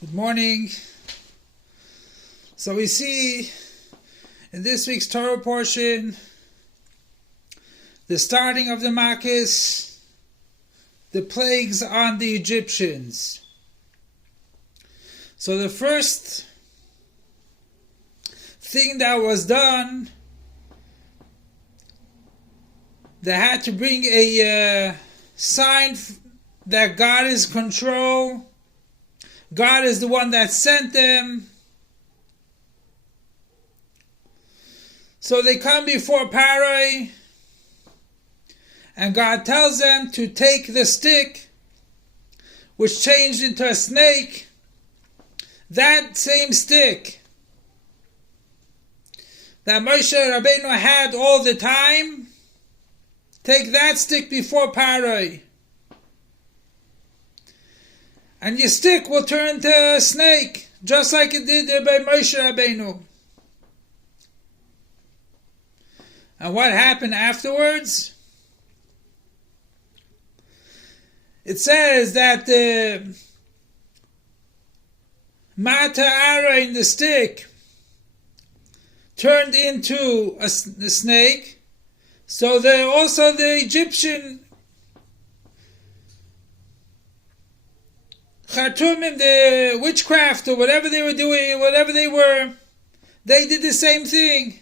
Good morning. So we see in this week's Torah portion the starting of the Makis, the plagues on the Egyptians. So the first thing that was done, they had to bring a sign that God is in control. God is the one that sent them. So they come before Parai, and God tells them to take the stick, which changed into a snake, that same stick that Moshe Rabbeinu had all the time, take that stick before Parai, and your stick will turn to a snake, just like it did by Moshe Rabbeinu. And what happened afterwards? It says that the Mata Aharon, the stick, turned into a snake. So also the Egyptian Khartoumim, the witchcraft or whatever they were doing, they did the same thing.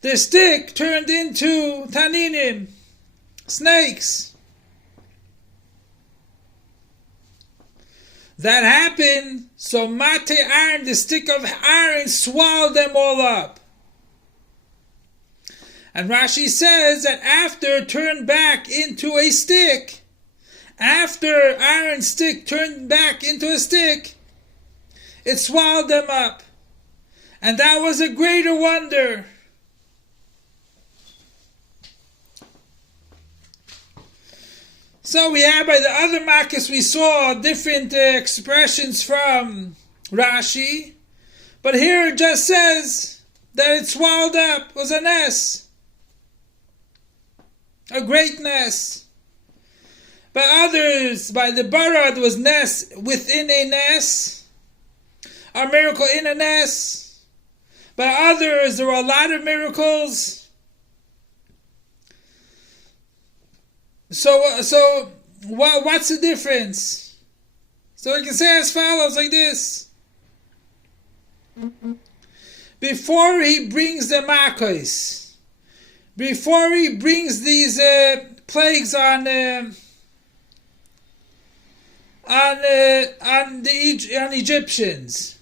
The stick turned into taninim, snakes. That happened, so Mate Aharon, the stick of Aaron, swallowed them all up. And Rashi says that after it turned back into a stick, after Aaron's stick turned back into a stick, it swallowed them up. And that was a greater wonder. So we have by the other Makis, we saw different expressions from Rashi. But here it just says that it swallowed up, was a ness. A great ness. By others, by the Barad, was ness within a ness. A miracle in a ness. By others, there were a lot of miracles. So what's the difference? So I can say as follows, like this. Before he brings the Makos, before he brings these plagues on Egyptians,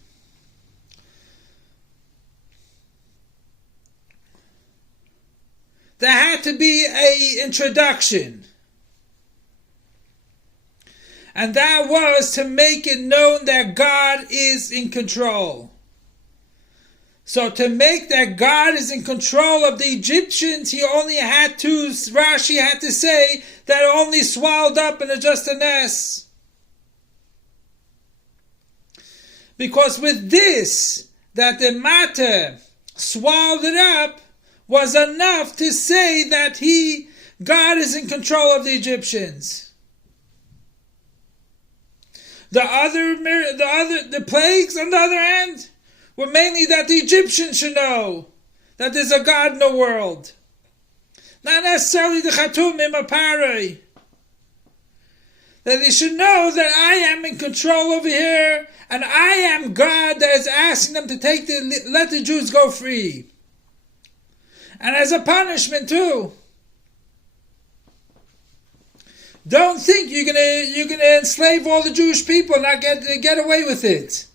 there had to be an introduction. And that was to make it known that God is in control. So to make that God is in control of the Egyptians, Rashi had to say that it only swallowed up in just a ness. Because with this, that the matter swallowed it up, was enough to say that God is in control of the Egyptians. The plagues, on the other hand, were mainly that the Egyptians should know that there's a God in the world. Not necessarily the Khartoumim or Parai. That they should know that I am in control over here, and I am God that is asking them to let the Jews go free. And as a punishment too. Don't think you're gonna enslave all the Jewish people and not get away with it.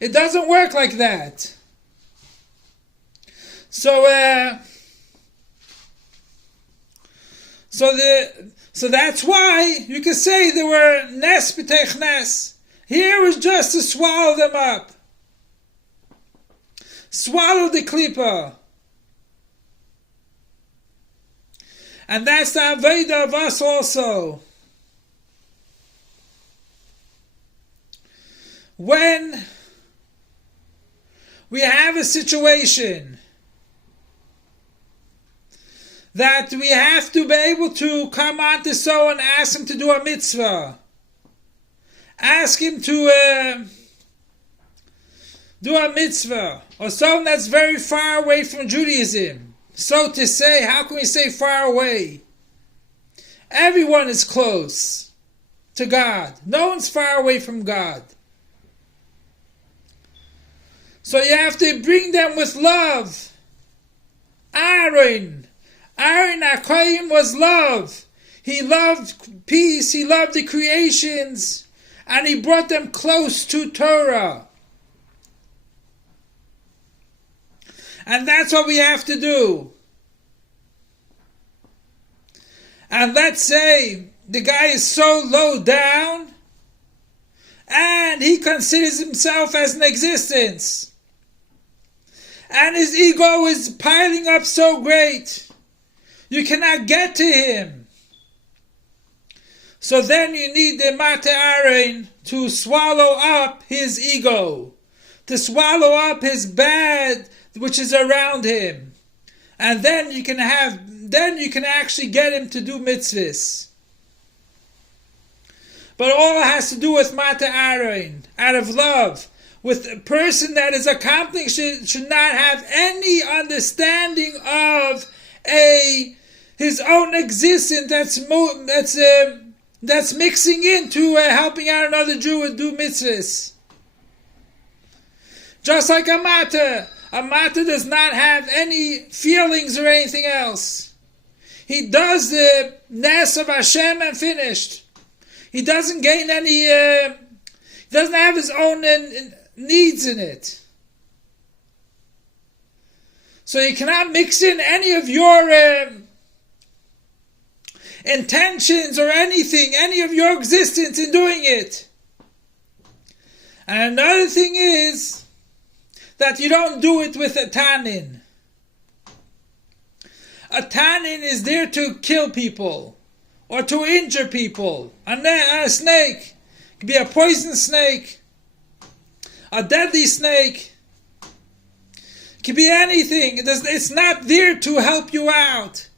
It doesn't work like that. So that's why you can say there were nes b'teich nes. Here was just to swallow them up. Swallow the klipa. And that's the Aveda of us also. When we have a situation that we have to be able to come on to someone and ask him to do a mitzvah, ask him to do a mitzvah, or someone that's very far away from Judaism. So to say, how can we say far away? Everyone is close to God. No one's far away from God. So you have to bring them with love. Aharon hakohen was love. He loved peace, he loved the creations, and he brought them close to Torah. And that's what we have to do. And let's say the guy is so low down, and he considers himself as an existence, and his ego is piling up so great, you cannot get to him. So then you need the aharon to swallow up his ego, to swallow up his bad which is around him, and then you can actually get him to do mitzvahs. But all it has to do with aharon, out of love. With a person that is accomplishing should not have any understanding of his own existence that's mixing into helping out another Jew and do mitzvahs. Just like a matter does not have any feelings or anything else. He does the ness of Hashem and finished. He doesn't gain any. He doesn't have his own needs in it. So you cannot mix in any of your intentions or anything, any of your existence in doing it. And another thing is that you don't do it with a tannin. A tannin is there to kill people or to injure people. A snake could be a poison snake, a deadly snake. It could be anything. It's not there to help you out.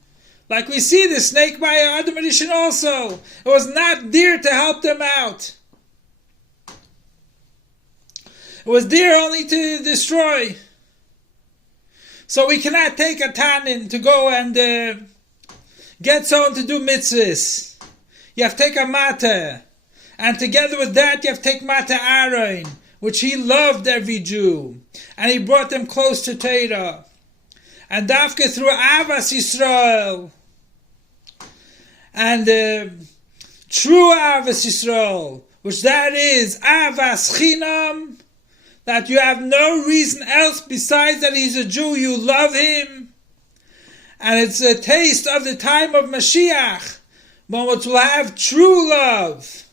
Like we see the snake by Adam Rishon also. It was not there to help them out. It was there only to destroy. So we cannot take a tannin to go and get someone to do mitzvahs. You have to take a matter. And together with that you have to take aharon, which he loved every Jew. And he brought them close to Torah. And dafka through Avas Yisrael. And true Avas Yisrael, which that is Avas Chinam, that you have no reason else besides that he's a Jew, you love him. And it's a taste of the time of Mashiach, when we will have true love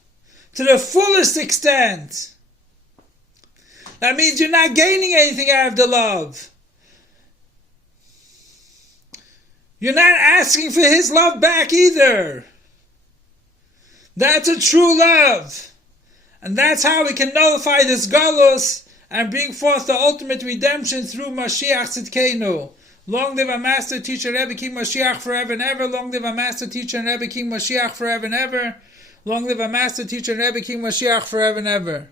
to the fullest extent. That means you're not gaining anything out of the love. You're not asking for his love back either. That's a true love. And that's how we can nullify this galus and bring forth the ultimate redemption through Mashiach Tzidkenu. Long live our Master, Teacher, Rebbe, King Mashiach forever and ever. Long live our Master, Teacher, and Rebbe, King Mashiach forever and ever. Long live our Master, Teacher, and Rebbe, King Mashiach forever and ever.